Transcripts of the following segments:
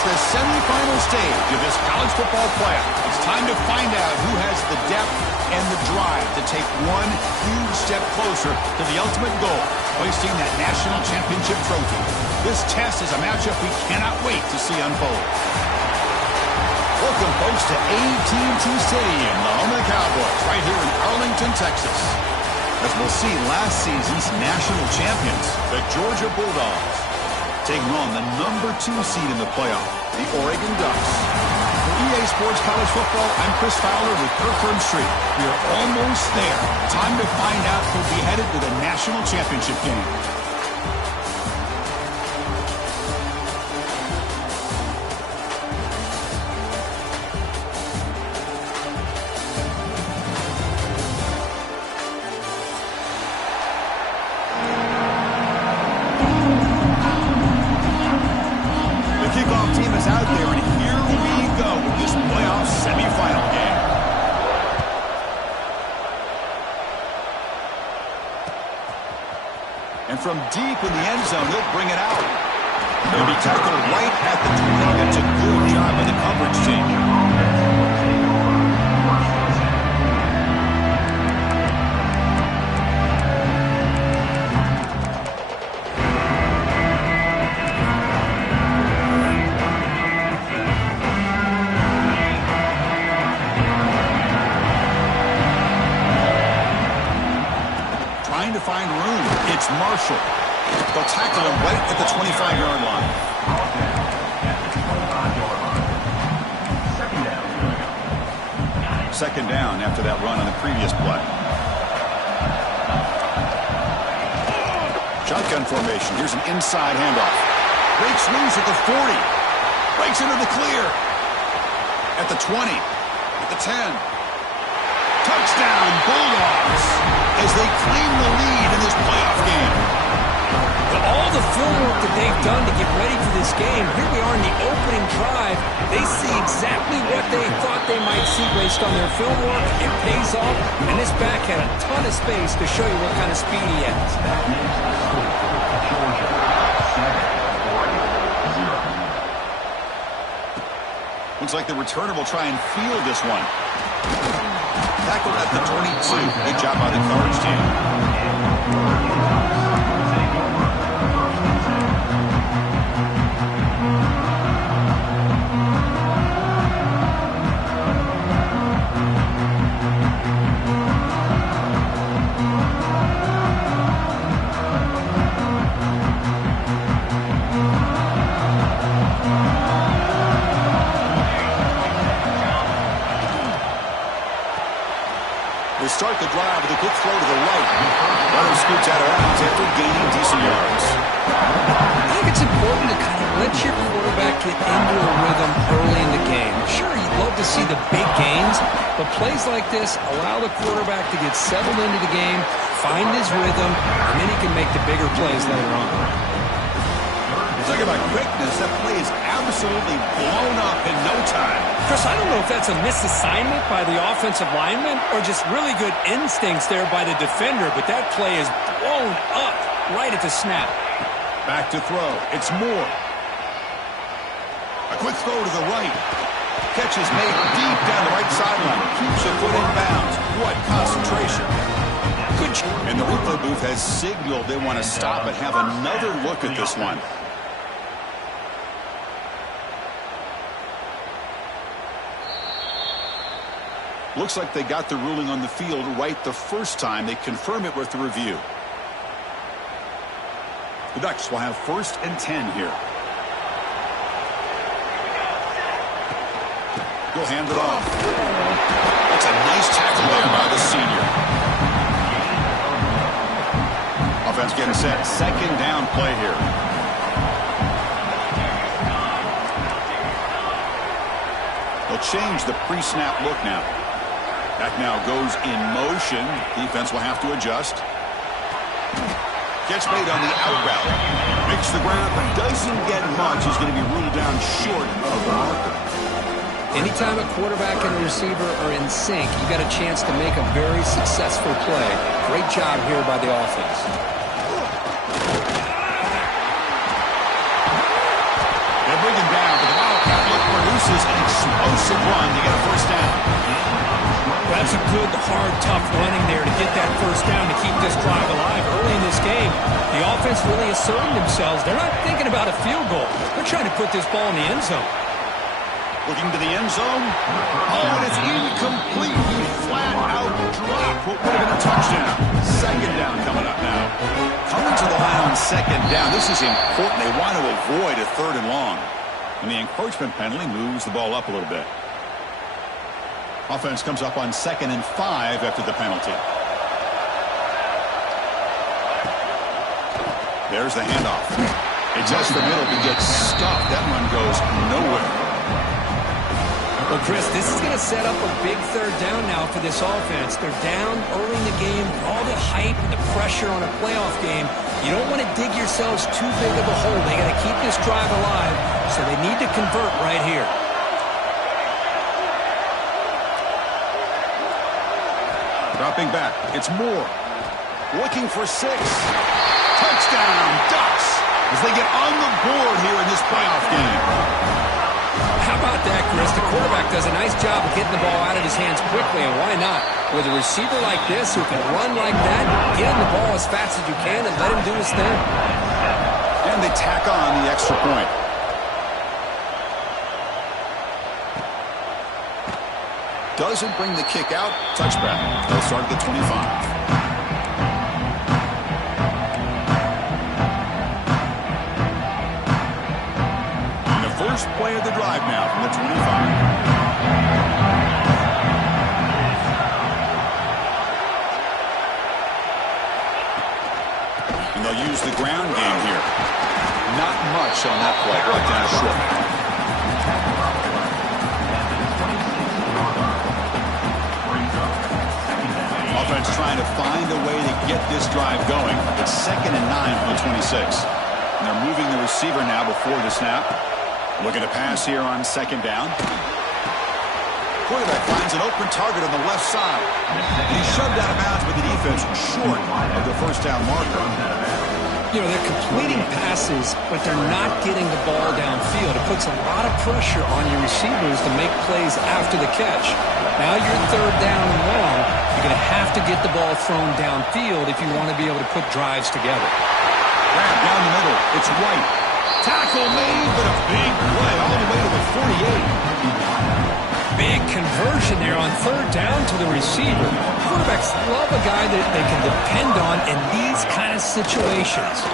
It's the semifinal stage of this college football playoff. It's time to find out who has the depth and the drive to take one huge step closer to the ultimate goal, hoisting that national championship trophy. This test is a matchup we cannot wait to see unfold. Welcome, folks, to AT&T Stadium, the home of the Cowboys, right here in Arlington, Texas. As we'll see last season's national champions, the Georgia Bulldogs, taking on the #2 seed in the playoff, the Oregon Ducks. For EA Sports College Football, I'm Chris Fowler with Kirkland Street. We are almost there. Time to find out who'll be headed to the national championship game. From deep in the end zone, he'll bring it out. He'll be tackled right at the 20. That's a good job by the coverage team. Trying to find room. It's Marshall. They'll tackle him right at the 25-yard line. Second down after that run on the previous play. Shotgun formation. Here's an inside handoff. Breaks loose at the 40. Breaks into the clear. At the 20. At the 10. Touchdown, Bulldogs, as they claim the lead in this playoff game. But all the film work that they've done to get ready for this game, here we are in the opening drive. They see exactly what they thought they might see based on their film work. It pays off, and this back had a ton of space to show you what kind of speed he has. Looks like the returner will try and field this one. Tackled at the 22. Good job by the coverage team. Start the drive with a quick throw to the right. Runner scoots out of bounds after gaining decent yards. I think it's important to kind of let your quarterback get into a rhythm early in the game. Sure, you'd love to see the big gains, but plays like this allow the quarterback to get settled into the game, find his rhythm, and then he can make the bigger plays later on. Talking about quickness, that play is absolutely blown up in no time. Chris, I don't know if that's a misassignment by the offensive lineman or just really good instincts there by the defender, but that play is blown up right at the snap. Back to throw. It's Moore. A quick throw to the right. Catch is made deep down the right sideline. Keeps a foot in bounds. What concentration. Good. And the replay booth has signaled they want to stop and have another look at this one. Looks like they got the ruling on the field right the first time. They confirm it with the review. The Ducks will have 1st and 10 here. He'll hand it off. That's a nice tackle there by the senior. Offense getting set. Second down play here. They'll change the pre-snap look now. That now goes in motion. Defense will have to adjust. Catch made on the out route. Makes the ground, but doesn't get much. He's going to be ruled down short of the marker. Anytime a quarterback and a receiver are in sync, you got a chance to make a very successful play. Great job here by the offense. They'll bring him down to the ball. impressive run to get a first down. That's a good, hard, tough running there to get that first down to keep this drive alive early in this game. The offense really asserting themselves. They're not thinking about a field goal. They're trying to put this ball in the end zone. Looking to the end zone. Oh, and it's incomplete. He flat out dropped what would have been a touchdown. Second down coming up now. Coming to the line on second down. This is important. They want to avoid a third and long. And the encroachment penalty moves the ball up a little bit. Offense comes up on 2nd and 5 after the penalty. There's the handoff. It's just the middle. He gets stuffed. That run goes nowhere. Well, Chris, this is going to set up a big third down now for this offense. They're down early in the game. All the hype and the pressure on a playoff game. You don't want to dig yourselves too big of a hole. They got to keep this drive alive, so they need to convert right here. Dropping back. It's Moore. Looking for 6. Touchdown, Ducks, as they get on the board here in this playoff game. How about that, Chris? The quarterback does a nice job of getting the ball out of his hands quickly, and why not? With a receiver like this who can run like that, get him the ball as fast as you can and let him do his thing. And they tack on the extra point. Doesn't bring the kick out. Touchback. They'll start at the 25. First play of the drive now from the 25. And they'll use the ground game here. Not much on that play. Right down short. Offense trying to find a way to get this drive going. It's 2nd and 9 from the 26. And they're moving the receiver now before the snap. Looking to pass here on 2nd down. Quarterback finds an open target on the left side. And he's shoved out of bounds with the defense short of the first down marker. You know, they're completing passes, but they're not getting the ball downfield. It puts a lot of pressure on your receivers to make plays after the catch. Now you're 3rd down and long. You're going to have to get the ball thrown downfield if you want to be able to put drives together. Grab down the middle. It's White. Tackle made, but a big play all the way to the 48. Big conversion there on 3rd down to the receiver. Quarterbacks love a guy that they can depend on in these kind of situations.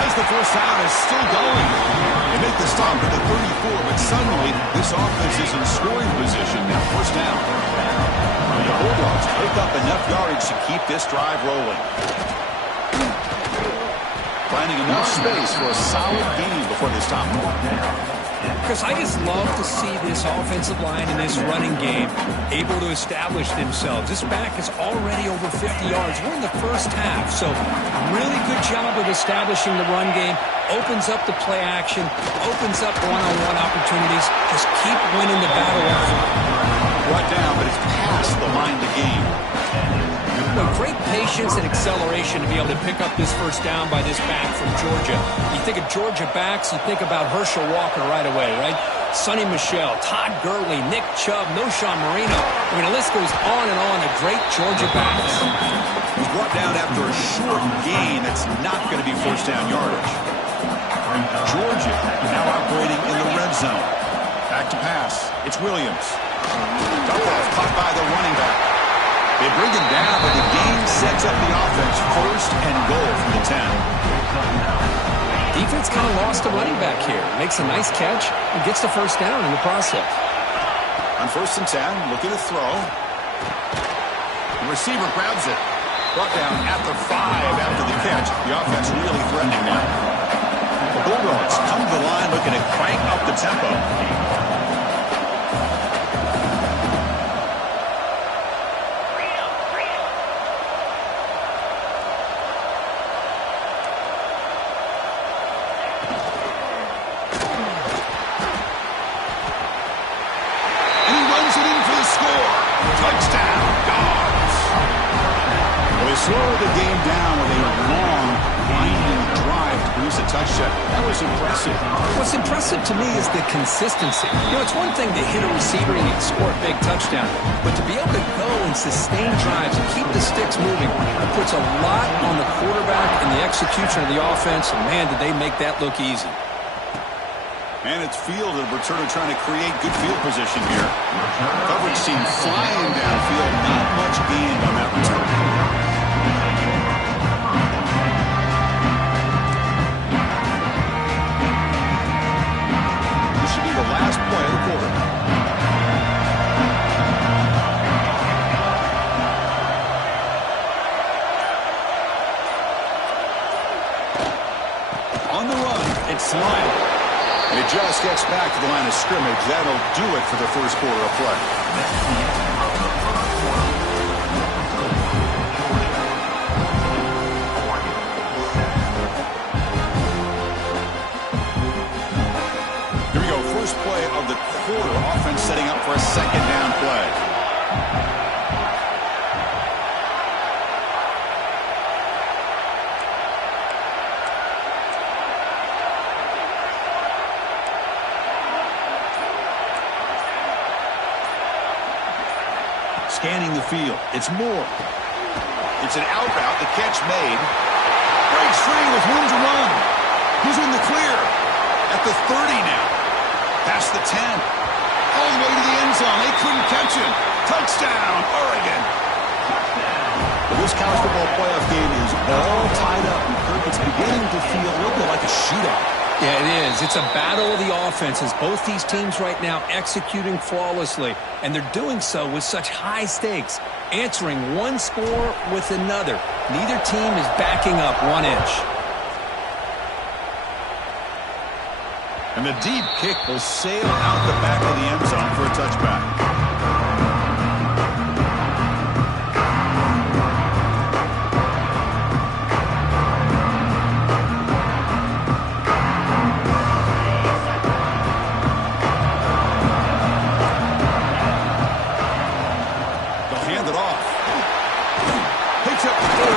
As the first down is still going. They make the stop at the 34, but suddenly this offense is in scoring position now. First down. The Bulldogs pick up enough yardage to keep this drive rolling. Finding enough space for a solid gain before they stop. Chris, I just love to see this offensive line in this running game able to establish themselves. This back is already over 50 yards. We're in the first half, so really good job of establishing the run game. Opens up the play action, opens up one-on-one opportunities. Just keep winning the battle effort. Brought down, but it's past the line to gain. Well, great patience and acceleration to be able to pick up this first down by this back from Georgia. You think of Georgia backs, you think about Herschel Walker right away, right? Sonny Michel, Todd Gurley, Nick Chubb, Noshawn Marino. I mean, the list goes on and on of great Georgia backs. He's brought down after a short gain that's not going to be first down yardage. Georgia now operating in the red zone. Back to pass. It's Williams. Dump-off caught by the running back. They bring him down, but the gain sets up the offense. 1st and goal from the 10. Defense kind of lost a running back here. Makes a nice catch and gets the first down in the process. On 1st and 10, looking to throw. The receiver grabs it. Brought down at the 5 after the catch. The offense really threatening now. The Bulldogs come to the line looking to crank up the tempo. touchdown. That was impressive. What's impressive to me is the consistency. You know, it's one thing to hit a receiver and you score a big touchdown, but to be able to go and sustain drives and keep the sticks moving, that puts a lot on the quarterback and the execution of the offense, and man, did they make that look easy. And it's field, and returner trying to create good field position here. Coverage team flying downfield, not much gained on that return. This should be the last play of the quarter. On the run, it's Lyle. It just gets back to the line of scrimmage. That'll do it for the first quarter of play. Here we go. First play of the quarter. Offense setting up for a second down play. Scanning the field. It's Moore. It's an out route. The catch made. Breaks free with room to run. He's in the clear. At the 30 now. Past the 10. All the way to the end zone. They couldn't catch him. Touchdown, Oregon. This college football playoff game is all tied up. It's beginning to feel a little bit like a shootout. Yeah, it is. It's a battle of the offenses. Both these teams right now executing flawlessly, and they're doing so with such high stakes, answering one score with another. Neither team is backing up 1 inch. And the deep kick will sail out the back of the end zone for a touchback.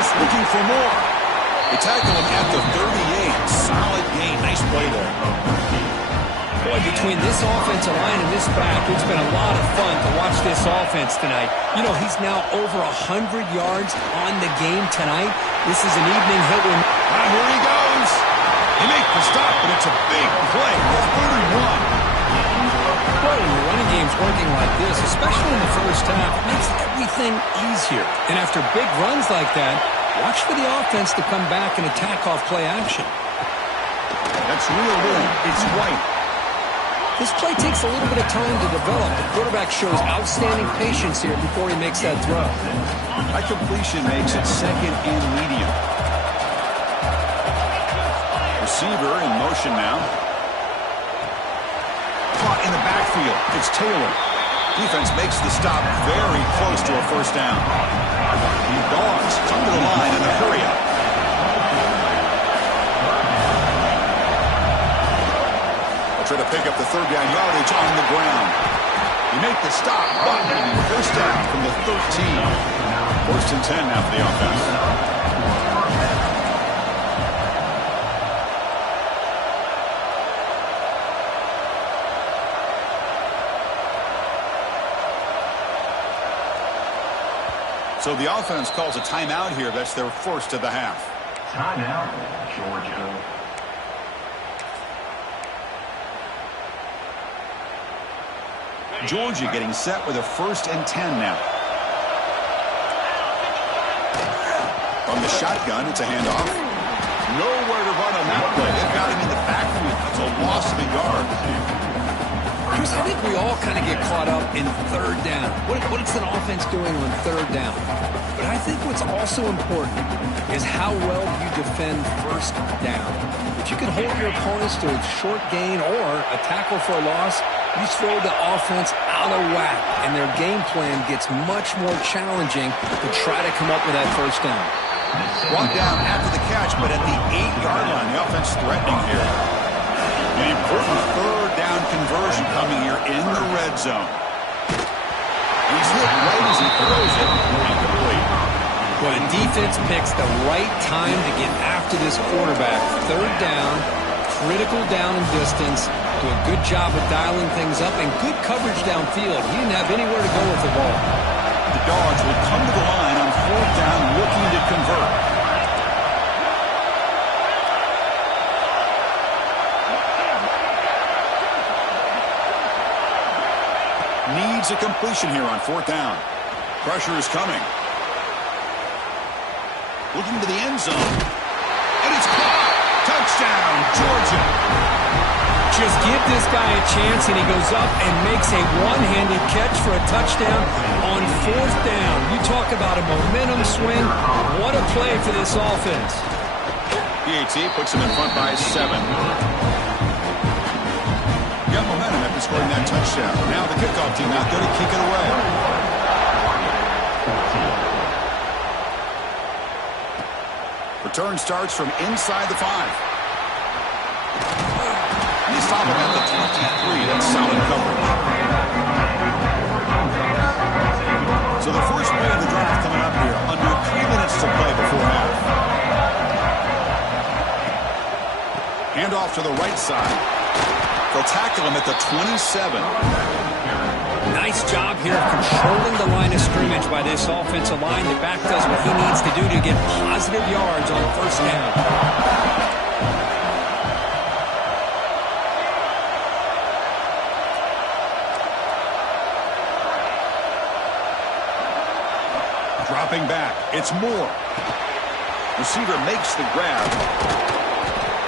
Looking for more. They tackle him at the 38. Solid gain. Nice play there. Boy, between this offensive line and this back, it's been a lot of fun to watch this offense tonight. You know, he's now over 100 yards on the game tonight. This is an evening hit when... Here he goes. They make the stop, but it's a big play with 31. Boy, when the running game's working like this, especially in the first half, it makes everything easier. And after big runs like that, watch for the offense to come back and attack off play action. That's real in. It's White. This play takes a little bit of time to develop. The quarterback shows outstanding patience here before he makes that throw. That completion makes it second and medium. Receiver in motion now. Caught in the backfield. It's Taylor. Defense makes the stop very close to a first down. The Dogs come to the line in a hurry up. They'll try to pick up the third down yardage on the ground. You make the stop, but first down from the 13. First and 10 now for the offense. So the offense calls a timeout here. That's their first of the half. Timeout, Georgia. Georgia getting set with a first and 10 now. From the shotgun, it's a handoff. Nowhere to run on that play. They've got him in the backfield. It's a loss of a yard. Chris, I think we all kind of get caught up in third down. What is an offense doing on third down? But I think what's also important is how well you defend first down. If you can hold your opponents to a short gain or a tackle for a loss, you throw the offense out of whack, and their game plan gets much more challenging to try to come up with that first down. Brought down after the catch, but at the 8-yard line, the offense threatening here. An important third down conversion coming here in the red zone. He's hit right as he throws it. Incomplete. Well, the defense picks the right time to get after this quarterback. Third down, critical down and distance. Do a good job of dialing things up and good coverage downfield. He didn't have anywhere to go with the ball. The Dogs will come to the line on fourth down looking to convert. Needs a completion here on fourth down. Pressure is coming. Looking to the end zone. And it's caught. Touchdown, Georgia. Just give this guy a chance, and he goes up and makes a one-handed catch for a touchdown on fourth down. You talk about a momentum swing. What a play for this offense. PAT puts him in front by 7. Got momentum after scoring that touchdown. Now the kickoff team out there to kick it away. Return starts from inside the 5. They stop him at the 23. That's solid coverage. So the first play of the drive coming up here. Under 3 minutes to play before half. Hand off to the right side. They'll tackle him at the 27. Nice job here of controlling the line of scrimmage by this offensive line. The back does what he needs to do to get positive yards on first down. Dropping back. It's Moore. Receiver makes the grab.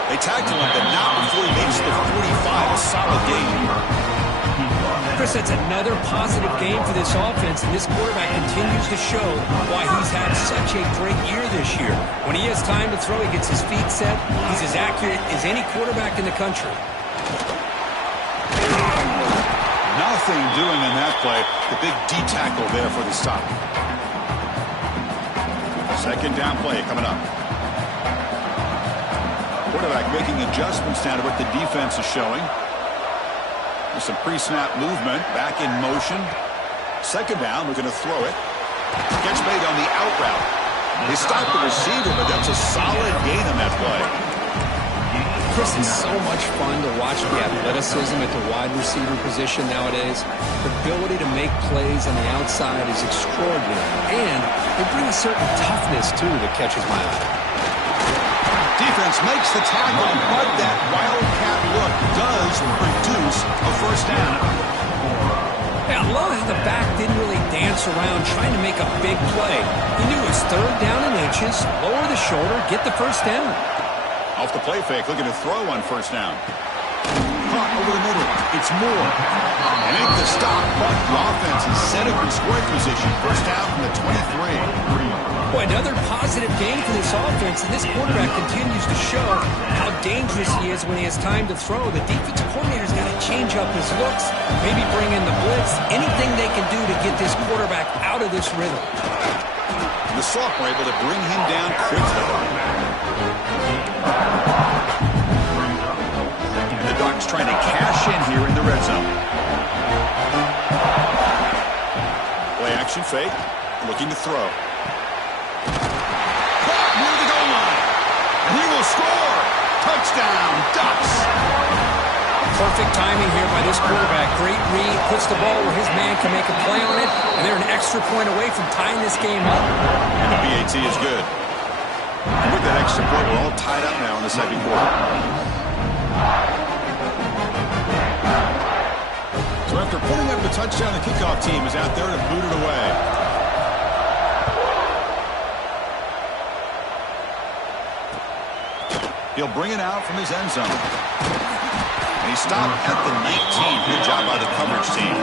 They tackle him, but not before he makes the 45. A solid game. Chris, that's another positive game for this offense, and this quarterback continues to show why he's had such a great year this year. When he has time to throw, he gets his feet set. He's as accurate as any quarterback in the country. Nothing doing in that play. The big D tackle there for the stop. Second down play coming up. Quarterback making adjustments now to what the defense is showing. There's some pre-snap movement. Back in motion. Second down. We're going to throw it. Catch made on the out route. They stop the receiver, but that's a solid gain on that play. Chris, it's so much fun to watch the athleticism at the wide receiver position nowadays. The ability to make plays on the outside is extraordinary. And they bring a certain toughness, too, that catches my eye. Defense makes the tackle, but that wildcat look does produce a first down. Hey, I love how the back didn't really dance around trying to make a big play. He knew his third down in inches, lower the shoulder, get the first down. Off the play fake, looking to throw on first down. Caught over the middle. It's Moore. And make the stop, but the offense is set up in scoring position. First down from the 23. Boy, another positive game for this offense, and this quarterback continues to show how dangerous he is when he has time to throw. The defensive coordinator's got to change up his looks, maybe bring in the blitz, anything they can do to get this quarterback out of this rhythm. The sophomore able to bring him down quickly. And the Dogs trying to cash in here in the red zone. Play action fake, looking to throw. Caught near the goal line. And he will score. Touchdown, Ducks. Perfect timing here by this quarterback. Great read, puts the ball where his man can make a play on it, and they're an extra point away from tying this game up. And the PAT is good. And with that extra point, we're all tied up now in the second quarter. So after putting up the touchdown, the kickoff team is out there to boot it away. He'll bring it out from his end zone. And he stopped at the 19. Good job by the coverage team.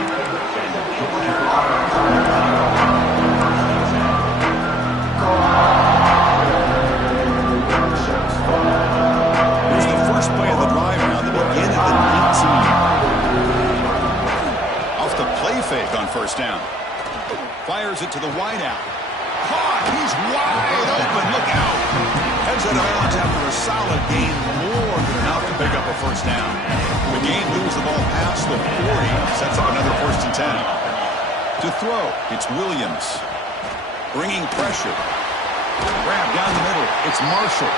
Here's the first play of the drive now. They begin at the 19. Off the play fake on first down. Fires it to the wide out. Caught. He's wide open. Look out. Heads out of bounds after a solid gain. More than enough to pick up a first down. The game moves the ball past the 40. Sets up another first and 10. To throw, it's Williams. Bringing pressure. Grab down the middle. It's Marshall.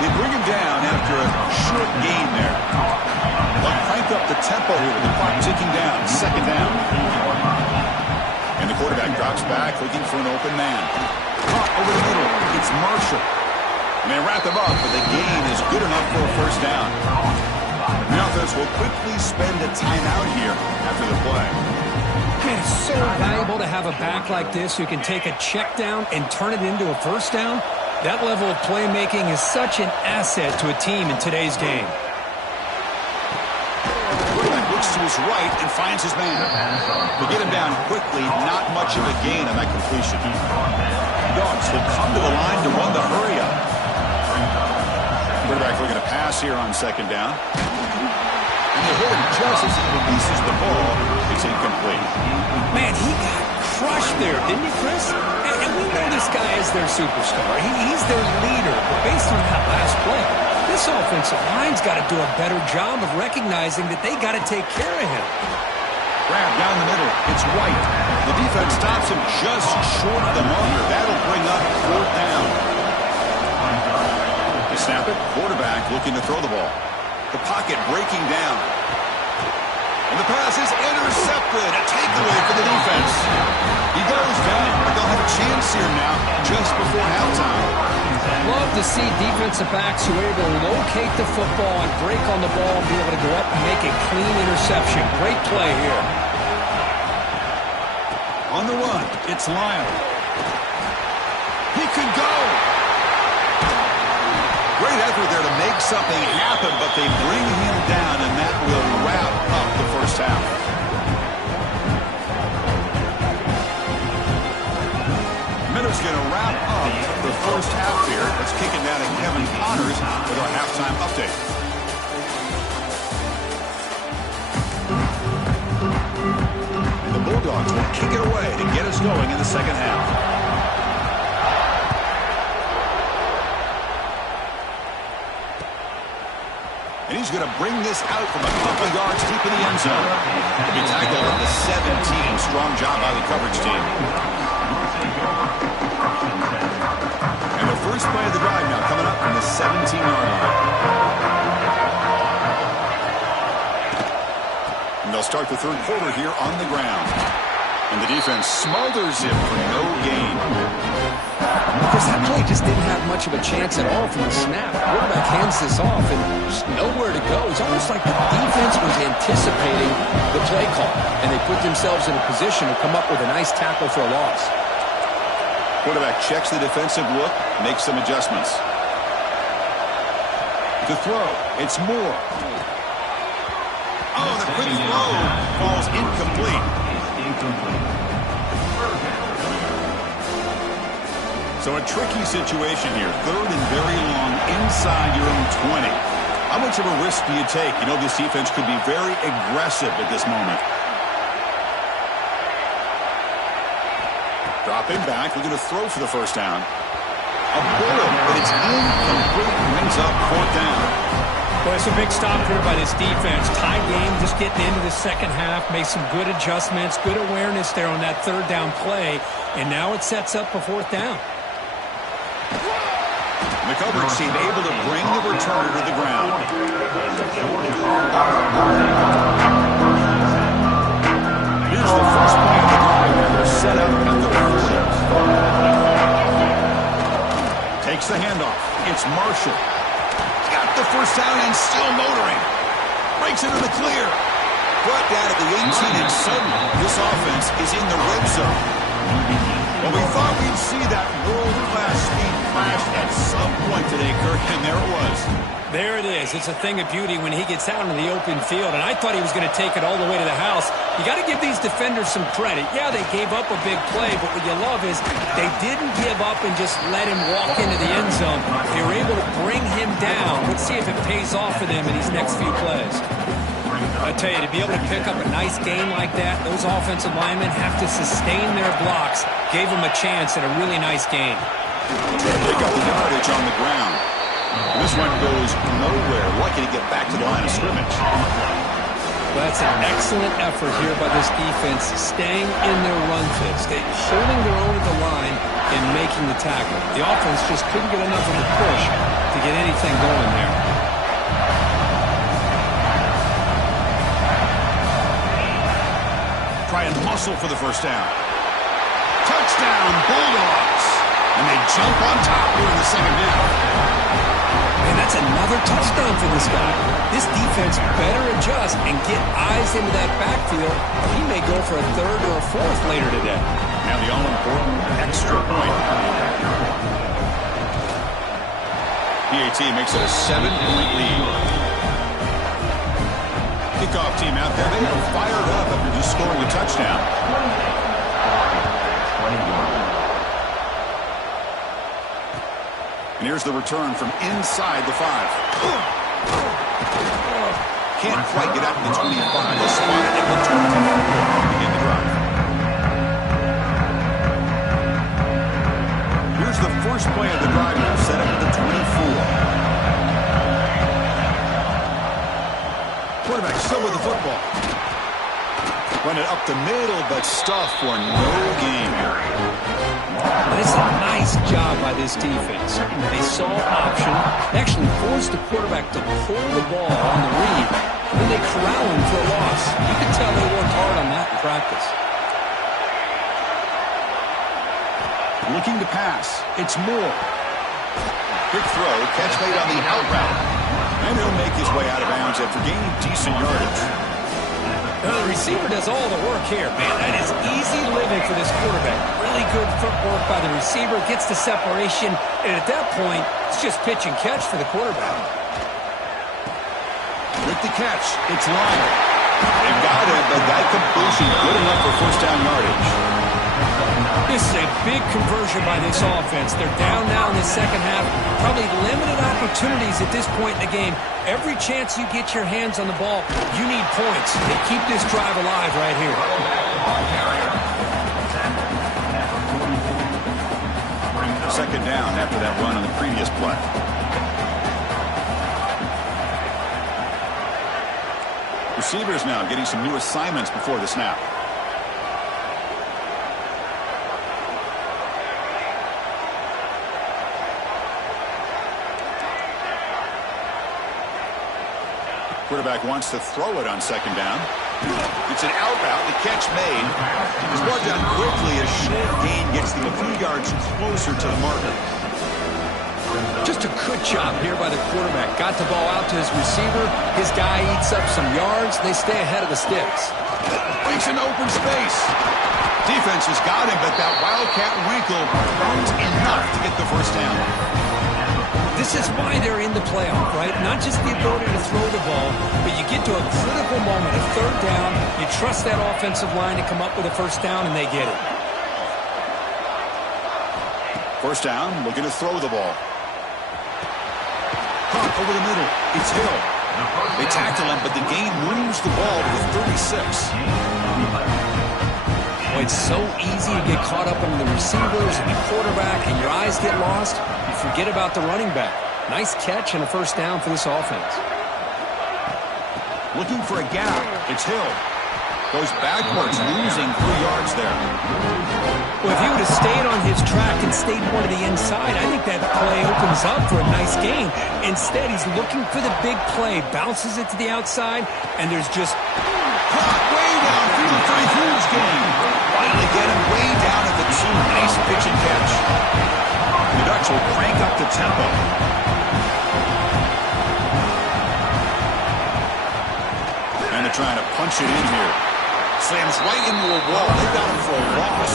They bring him down after a short gain there. They'll crank up the tempo here with the clock ticking down. Second down. And the quarterback drops back looking for an open man. Caught over the middle. It's Marshall. And they wrap him up, but the gain is good enough for a first down. The offense will quickly spend a timeout here after the play. Man, it's so valuable to have a back like this who can take a check down and turn it into a first down. That level of playmaking is such an asset to a team in today's game. Quarterback looks to his right and finds his man. To get him down quickly, not much of a gain on that completion. Dogs will come to the line to run the hurry up. Quarterback looking to pass here on second down. And they hit him just as he releases the ball. It's incomplete. Man, he got crushed there, didn't he, Chris? And we know this guy is their superstar. He's their leader. But based on that last play, this offensive line's got to do a better job of recognizing that they got to take care of him. Grab down the middle. It's White. The defense stops him just short of the marker. That'll bring up fourth down. They snap it. Quarterback looking to throw the ball. The pocket breaking down. And the pass is intercepted. A takeaway for the defense. He goes down, but they'll have a chance here now just before halftime. Love to see defensive backs who are able to locate the football and break on the ball and be able to go up and make a clean interception. Great play here. On the run, it's Lyle. He could go. Great effort there to make something happen, but they bring him down, and that will wrap up the first half. Minute's going to wrap up the first half here. Let's kick it down to Kevin Connors with our halftime update. And the Bulldogs will kick it away to get us going in the second half. And he's going to bring this out from a couple yards deep in the end zone. He'll be tackled at the 17. Strong job by the coverage team. And the first play of the drive now coming up from the 17-yard line. And they'll start the third quarter here on the ground. And the defense smothers him for no gain. Because that play just didn't have much of a chance at all from the snap. The quarterback hands this off and just nowhere to go. It's almost like the defense was anticipating the play call, and they put themselves in a position to come up with a nice tackle for a loss. Quarterback checks the defensive look, makes some adjustments. To throw, it's Moore. Oh, the quick throw falls incomplete. So a tricky situation here. Third and very long inside your own 20. How much of a risk do you take? You know, this defense could be very aggressive at this moment. Dropping back, looking to throw for the first down. A bullet, but it's incomplete. Brings up fourth down. Well, it's a big stop here by this defense. Tie game, just getting into the second half. Made some good adjustments, good awareness there on that third down play. And now it sets up a fourth down. The coverage team able to bring the returner to the ground. Here's the first play of the drive. They're set up at the 40. Takes the handoff. It's Marshall. Got the first down and still motoring. Breaks into the clear. Brought down at the 18, and suddenly this offense is in the red zone. Well, we thought we'd see that world-class speed flash at some point today, Kirk, and there it was. There it is. It's a thing of beauty when he gets out into the open field, and I thought he was going to take it all the way to the house. You got to give these defenders some credit. Yeah, they gave up a big play, but what you love is they didn't give up and just let him walk into the end zone. They were able to bring him down. Let's see if it pays off for them in these next few plays. I tell you, to be able to pick up a nice game like that, those offensive linemen have to sustain their blocks. Gave them a chance at a really nice game. Pick up the yardage on the ground. This one goes nowhere. Lucky to get back to the line of scrimmage. That's an excellent effort here by this defense, staying in their run fix, holding their own at the line and making the tackle. The offense just couldn't get enough of a push to get anything going there. Try and muscle for the first down. Touchdown, Bulldogs! And they jump on top here in the second half. And that's another touchdown for this guy. This defense better adjust and get eyes into that backfield. He may go for a third or a fourth later today. Now the all-important extra point. PAT makes it a 7-point lead. Kickoff team out there. They are fired up after just scoring a touchdown. And here's the return from inside the 5. Can't quite get out to the 25. They spot it at the 20 to begin the drive. Here's the first play of the drive. Set up at the 24. Quarterback still with the football. Run it up the middle, but stuffed for no gain. But it's a nice job by this defense. They saw option, actually forced the quarterback to pull the ball on the read, and then they corral him for a loss. You can tell they worked hard on that in practice. Looking to pass. It's Moore. Quick throw, catch made on the out route. And he'll make his way out of bounds after gaining decent yardage. Now, the receiver does all the work here, man. That is easy living for this quarterback. Really good footwork by the receiver, gets the separation, and at that point, it's just pitch and catch for the quarterback. With the catch, it's Lyon. They've got it, but that completion good enough for first down yardage. This is a big conversion by this offense. They're down now in the second half. Probably limited opportunities at this point in the game. Every chance you get your hands on the ball, you need points. They keep this drive alive right here. Second down after that run on the previous play. Receivers now getting some new assignments before the snap. Quarterback wants to throw it on second down. It's an out route. The catch made. He's brought down quickly. A short gain gets them a few yards closer to the marker. Just a good job here by the quarterback. Got the ball out to his receiver. His guy eats up some yards. They stay ahead of the sticks. Makes an open space. Defense has got him, but that Wildcat wrinkle runs enough to get the first down. This is why they're in the playoff, right? Not just the ability to throw the ball, but you get to a critical moment, a third down, you trust that offensive line to come up with a first down, and they get it. First down, looking to throw the ball. Caught over the middle. It's Hill. They tackle him, but the gain moves the ball to the 36. Well, it's so easy to get caught up in the receivers and the quarterback, and your eyes get lost. You forget about the running back. Nice catch and a first down for this offense. Looking for a gap. It's Hill. Goes backwards, losing 3 yards there. Well, if he would have stayed on his track and stayed more to the inside, I think that play opens up for a nice gain. Instead, he's looking for the big play, bounces it to the outside, and there's just caught way downfield for a huge gain. Finally get him way down at the 2. Nice pitch and catch. The Ducks will crank up the tempo. And they're trying to punch it in here. Slams right into a wall. They got him for a loss.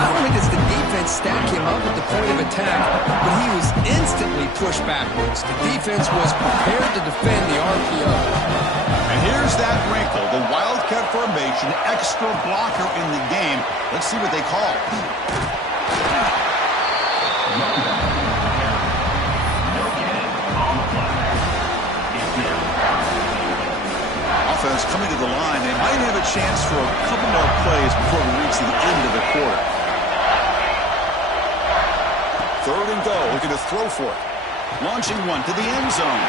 Not only does the defense stack him up at the point of attack, but he was instantly pushed backwards. The defense was prepared to defend the RPO. And here's that wrinkle, the Wildcat formation, extra blocker in the game. Let's see what they call. Offense coming to the line. They might have a chance for a couple more plays before we reach the end of the quarter. Third and go, looking to throw for it. Launching one to the end zone.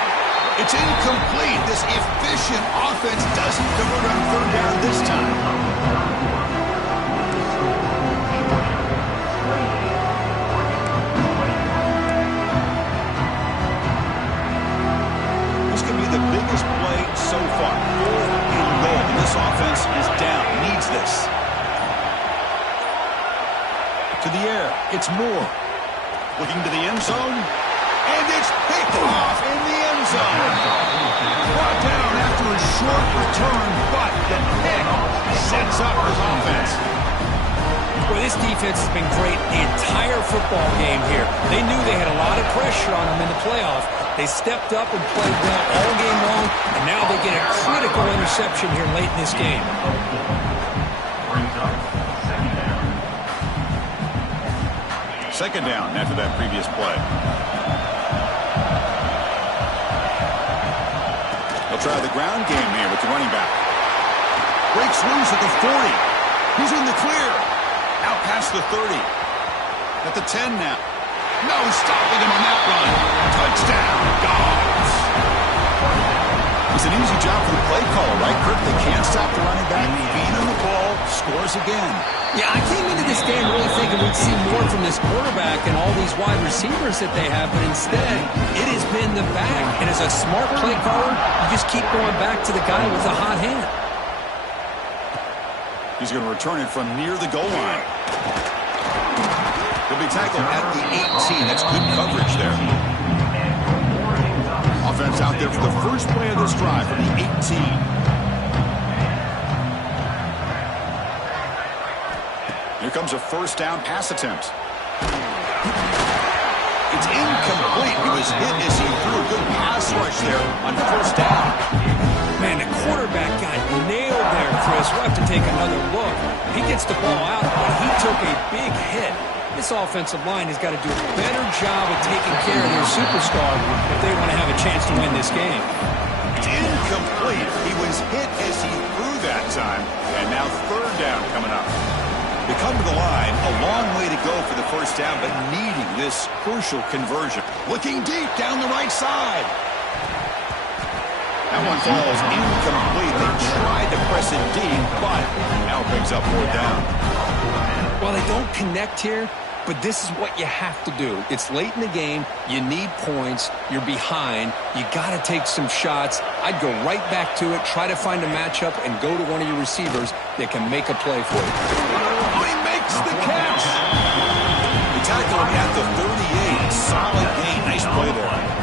It's incomplete. This efficient offense doesn't convert on third down this time. This could be the biggest play so far. 4th and goal. This offense is down. Needs this. To the air. It's Moore. Looking to the end zone. And it's picked off in the end zone. Brought down after a short return, but the pick sets up his offense. Well, this defense has been great the entire football game here. They knew they had a lot of pressure on them in the playoff. They stepped up and played well all game long, and now they get a critical interception here late in this game. Second down after that previous play. They'll try the ground game here with the running back. Breaks loose at the 40. He's in the clear. Out past the 30. At the 10 now. No stopping him on that run. Touchdown, Dogs. It's an easy job for the play caller, right, Kirk? They can't stop the running back. Feed him the ball. Scores again. Yeah, I came into this game really thinking we'd see more from this quarterback and all these wide receivers that they have, but instead, it has been the back. And as a smart play caller, you just keep going back to the guy with the hot hand. He's going to return it from near the goal line. He'll be tackled at the 18. That's good coverage there. Offense out there for the first play of this drive from the 18. Here comes a first down pass attempt. It's incomplete. He was hit as he threw a good pass rush there on first down. Man, the quarterback got nailed there, Chris. We'll have to take another look. He gets the ball out, but he took a big hit. This offensive line has got to do a better job of taking care of their superstar if they want to have a chance to win this game. It's incomplete. He was hit as he threw that time, and now third down coming up. They come to the line, a long way to go for the first down, but needing this crucial conversion. Looking deep down the right side. That one falls incomplete. They tried to press it deep, but now brings up more down. Well, they don't connect here, but this is what you have to do. It's late in the game. You need points. You're behind. You got to take some shots. I'd go right back to it, try to find a matchup, and go to one of your receivers that can make a play for you. Oh, he makes the catch. They tackle him at the 38. Solid gain. Nice play there.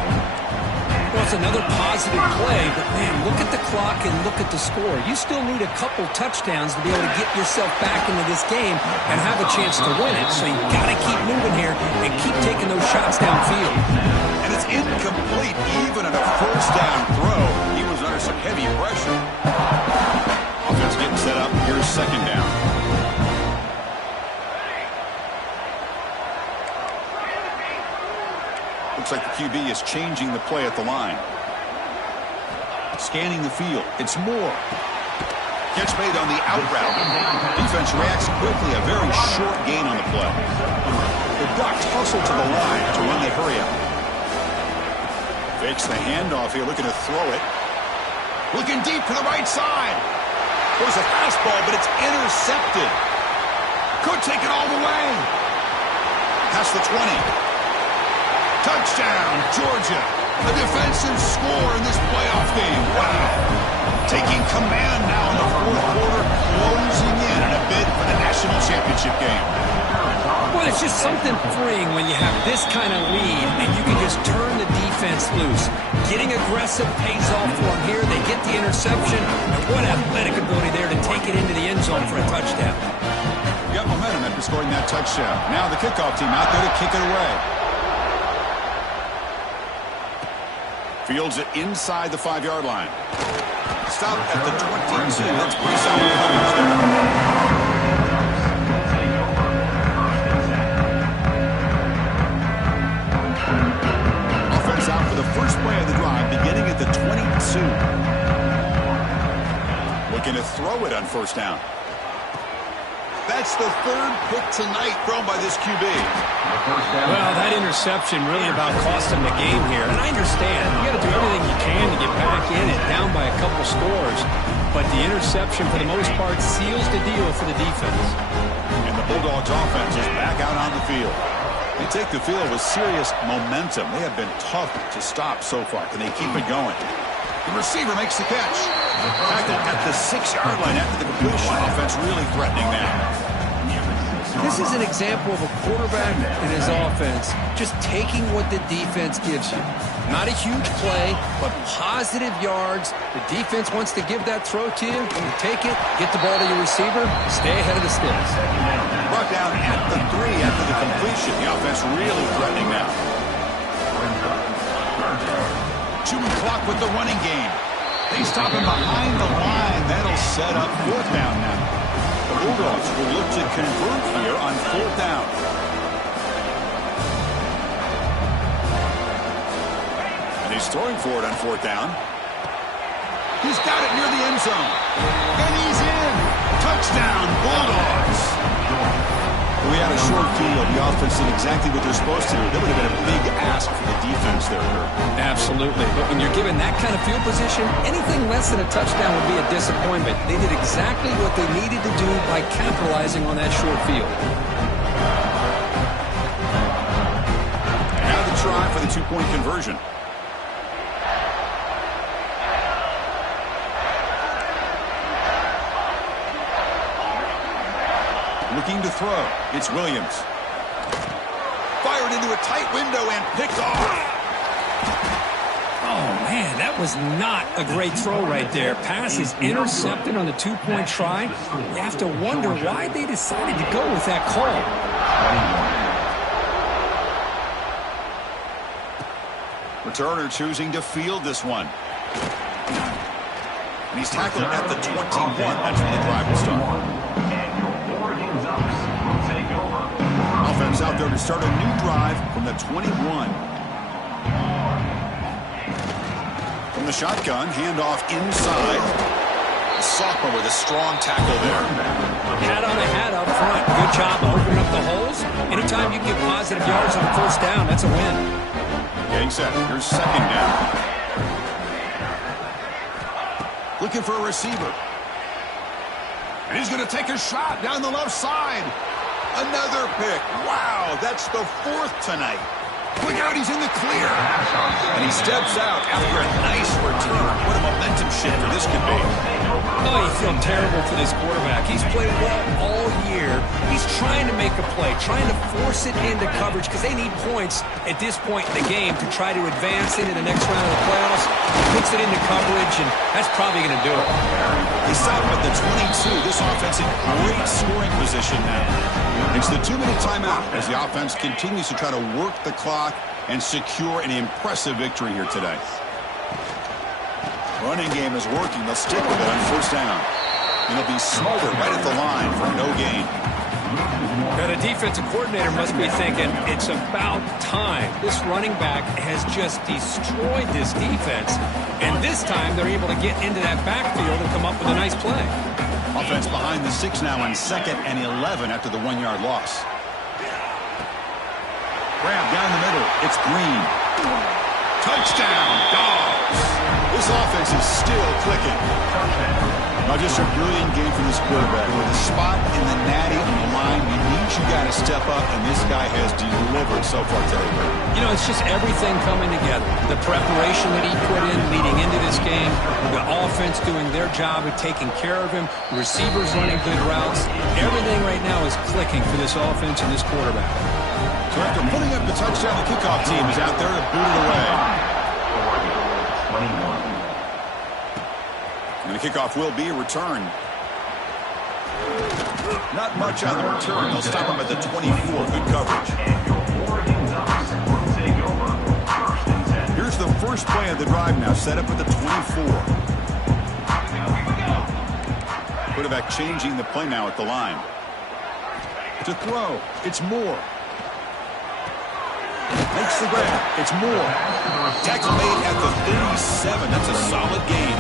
Well, it's another positive play, but, man, look at the clock and look at the score. You still need a couple touchdowns to be able to get yourself back into this game and have a chance to win it. So you got to keep moving here and keep taking those shots downfield. And it's incomplete even on a first down throw. He was under some heavy pressure. Offense getting set up. Here's second down. Looks like the QB is changing the play at the line. Scanning the field. It's Moore. Catch made on the out route. Defense reacts quickly. A very short gain on the play. The Ducks hustle to the line to run the hurry up. Fakes the handoff here, looking to throw it. Looking deep to the right side. There's a fastball, but it's intercepted. Could take it all the way. Past the 20. Touchdown, Georgia. A defensive score in this playoff game. Wow. Taking command now in the fourth quarter, closing in a bid for the national championship game. Well, it's just something freeing when you have this kind of lead and you can just turn the defense loose. Getting aggressive pays off for them here. They get the interception, and what athletic ability there to take it into the end zone for a touchdown. Got momentum after scoring that touchdown. Now the kickoff team out there to kick it away. Fields it inside the 5-yard line. Stop at the 22. That's pretty solid coverage there. Offense out for the first play of the drive, beginning at the 22. Looking to throw it on first down. That's the third pick tonight thrown by this QB. Well, that interception really about cost him the game here. And I understand. You got to do everything you can scores, but the interception, for the most part, seals the deal for the defense. And the Bulldogs offense is back out on the field. They take the field with serious momentum. They have been tough to stop so far. Can they keep it going? The receiver makes the catch. Tackled at the 6-yard line after the completion. Offense really threatening now. This is an example of a quarterback and his offense just taking what the defense gives you. Not a huge play, but positive yards. The defense wants to give that throw to you. You take it, get the ball to your receiver, stay ahead of the sticks. Brought down at the 3 after the completion. The offense really threatening now. Chewing clock with the running game. They stop him behind the line. That'll set up 4th down now. The Bulldogs will look to convert here on 4th down. And he's throwing for it on 4th down. He's got it near the end zone. And he's in. Touchdown, Bulldogs. We had a short field. The offense did exactly what they're supposed to do. That would have been a big ask for the defense there, Kurt. Absolutely. But when you're given that kind of field position, anything less than a touchdown would be a disappointment. They did exactly what they needed to do by capitalizing on that short field. And now the try for the 2-point conversion. Looking to throw. It's Williams. Fired into a tight window and picked off. Oh, man, that was not a great throw right there. Pass is intercepted on the 2-point try. You have to wonder why they decided to go with that call. Returner choosing to field this one. And he's tackled at the 21. That's where the drive will start. Offense out there to start a new drive from the 21. From the shotgun, handoff inside. The sophomore with a strong tackle there. Hat on a hat up front. Good job opening up the holes. Anytime you get positive yards on the 1st down, that's a win. Getting set. Here's 2nd down. Looking for a receiver. And he's going to take a shot down the left side. Another pick. Wow, that's the 4th tonight. Look out, he's in the clear. And he steps out after a nice return. What a momentum shifter this could be. Oh, you feel terrible for this quarterback. He's played well all year. He's trying to make a play, trying to force it into coverage because they need points at this point in the game to try to advance into the next round of the playoffs. He puts it into coverage, and that's probably going to do it. They stop him at the 22. This offense in great scoring position now. It's the 2-minute timeout as the offense continues to try to work the clock and secure an impressive victory here today. Running game is working. They'll stick with it on 1st down. And they'll be smothered right at the line for no gain. Now, the defensive coordinator must be thinking, it's about time. This running back has just destroyed this defense. And this time, they're able to get into that backfield and come up with a nice play. Offense behind the 6 now on 2nd and 11 after the 1-yard loss. Grab down the middle. It's Green. Touchdown, Dogs. This offense is still clicking. Now just a brilliant game from this quarterback. With a spot in the natty on the line, you need you got to step up, and this guy has delivered so far today. You know, it's just everything coming together. The preparation that he put in leading into this game, the offense doing their job of taking care of him, receivers running good routes. Everything right now is clicking for this offense and this quarterback. So after putting up the touchdown, the kickoff team is out there to boot it away. And the kickoff will be a return. Not much on the return. They'll stop him at the 24. Good coverage. Here's the first play of the drive now. Set up at the 24. Quarterback changing the play now at the line. To throw. It's Moore. Makes the grab. It's Moore. Tackle made at the 37. That's a solid gain.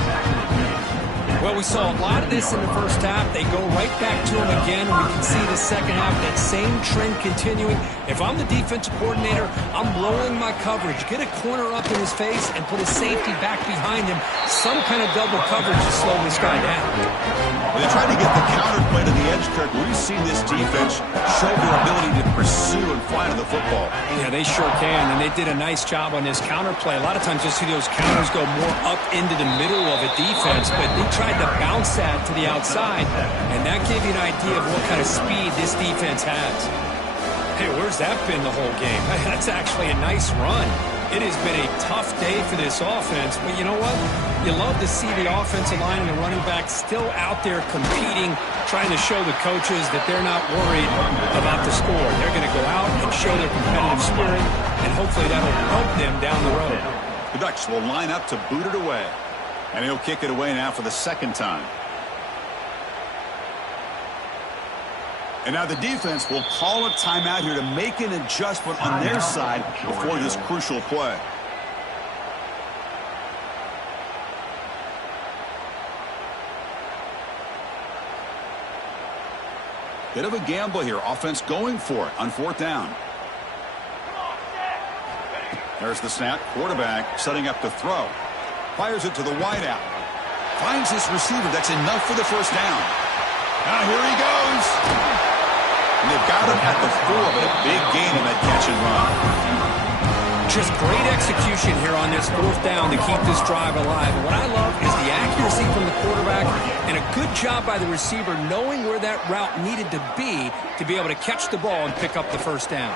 Well, we saw a lot of this in the first half. They go right back to him again, and we can see the second half, that same trend continuing. If I'm the defensive coordinator, I'm rolling my coverage. Get a corner up in his face and put a safety back behind him. Some kind of double coverage to slow this guy down. Well, they tried to get the counterplay to the edge, Kirk. We've seen this defense show their ability to pursue and fly to the football. Yeah, they sure can, and they did a nice job on this counterplay. A lot of times you'll see those counters go more up into the middle of a defense, but they tried to bounce that to the outside, and that gave you an idea of what kind of speed this defense has. Hey, where's that been the whole game? That's actually a nice run. It has been a tough day for this offense, but you know what? You love to see the offensive line and the running back still out there competing, trying to show the coaches that they're not worried about the score. They're going to go out and show their competitive spirit, and hopefully that'll help them down the road. The Ducks will line up to boot it away, and he'll kick it away now for the second time. And now the defense will call a timeout here to make an adjustment on their side before this crucial play. Bit of a gamble here. Offense going for it on fourth down. There's the snap. Quarterback setting up to throw. Fires it to the wideout. Finds his receiver. That's enough for the first down. Now here he goes. And they've got him at the 4, but a big gain on that catch and run. Just great execution here on this fourth down to keep this drive alive. And what I love is the accuracy from the quarterback and a good job by the receiver knowing where that route needed to be able to catch the ball and pick up the first down.